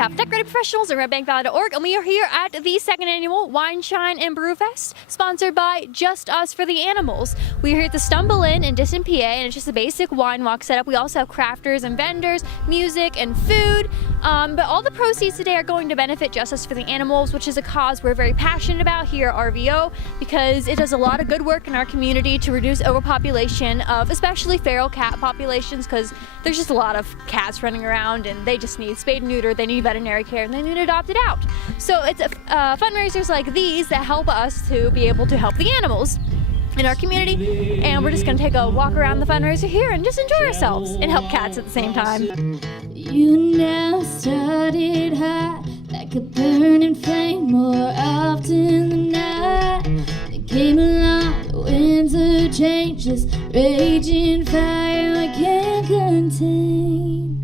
behalf of TechReady professionals at RedbankValley.org, and we are here at the second annual Wine, Shine, and Brew Fest, sponsored by Just Us for the Animals. We are here at the Stumble Inn in Distant, PA, and it's just a basic wine walk setup. We also have crafters and vendors, music and food, but all the proceeds today are going to benefit Just Us for the Animals, which is a cause we're very passionate about here at RVO because it does a lot of good work in our community to reduce overpopulation of especially feral cat populations, because there's just a lot of cats running around and they just need spayed and neutered, they need veterinary care, and they need adopted out. So it's fundraisers like these that help us to be able to help the animals in our community, and we're just going to take a walk around the fundraiser here and just enjoy ourselves and help cats at the same time. You now started high like a burning flame more often than not. It came along, the winds of change, this raging fire I can't contain.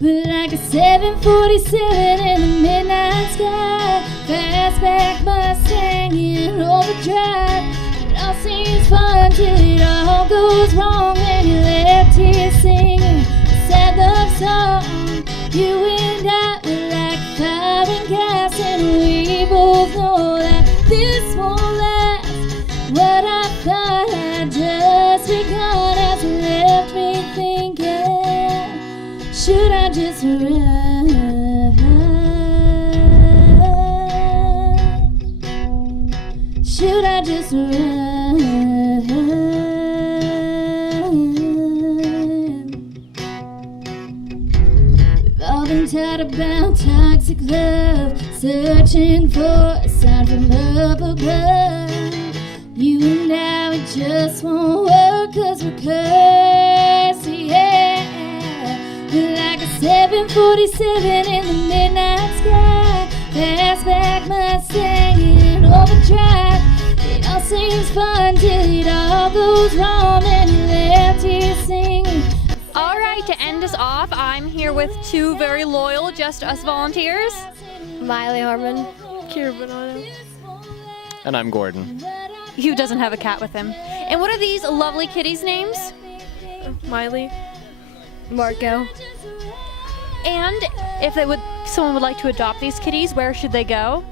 We're like a 747 in the midnight sky, fastback Mustang in overdrive. It all seems fun till it all goes wrong, and you're left here singing a sad love song. You and I were like fire and gas, and we both know that this won't last. What I thought had just begun has left me thinking, should I just run? Should I just run? We've all been taught about toxic love, searching for a sign from up above. You and I, we just won't work 'cause we're cursed, yeah. We're like a 747 in the midnight sky, fastback Mustang in overdrive. It all seems fun till it all goes wrong, and you're left here singing. All right, to end us off, I'm here with two very loyal Just Us volunteers. Miley, Harmon, Kira Banana. And I'm Gordon. Who doesn't have a cat with him. And what are these lovely kitties' names? Miley, Marco. And if someone would like to adopt these kitties, where should they go?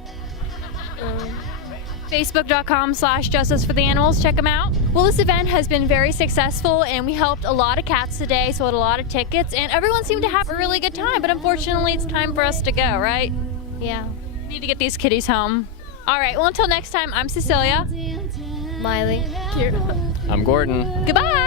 Facebook.com/JusticeForTheAnimals. Check them out. Well, this event has been very successful, and we helped a lot of cats today, sold a lot of tickets, and everyone seemed to have a really good time. But unfortunately, it's time for us to go, right? Yeah. We need to get these kitties home. All right, well, until next time, I'm Cecelia. Miley, Kira. I'm Gordon. Goodbye.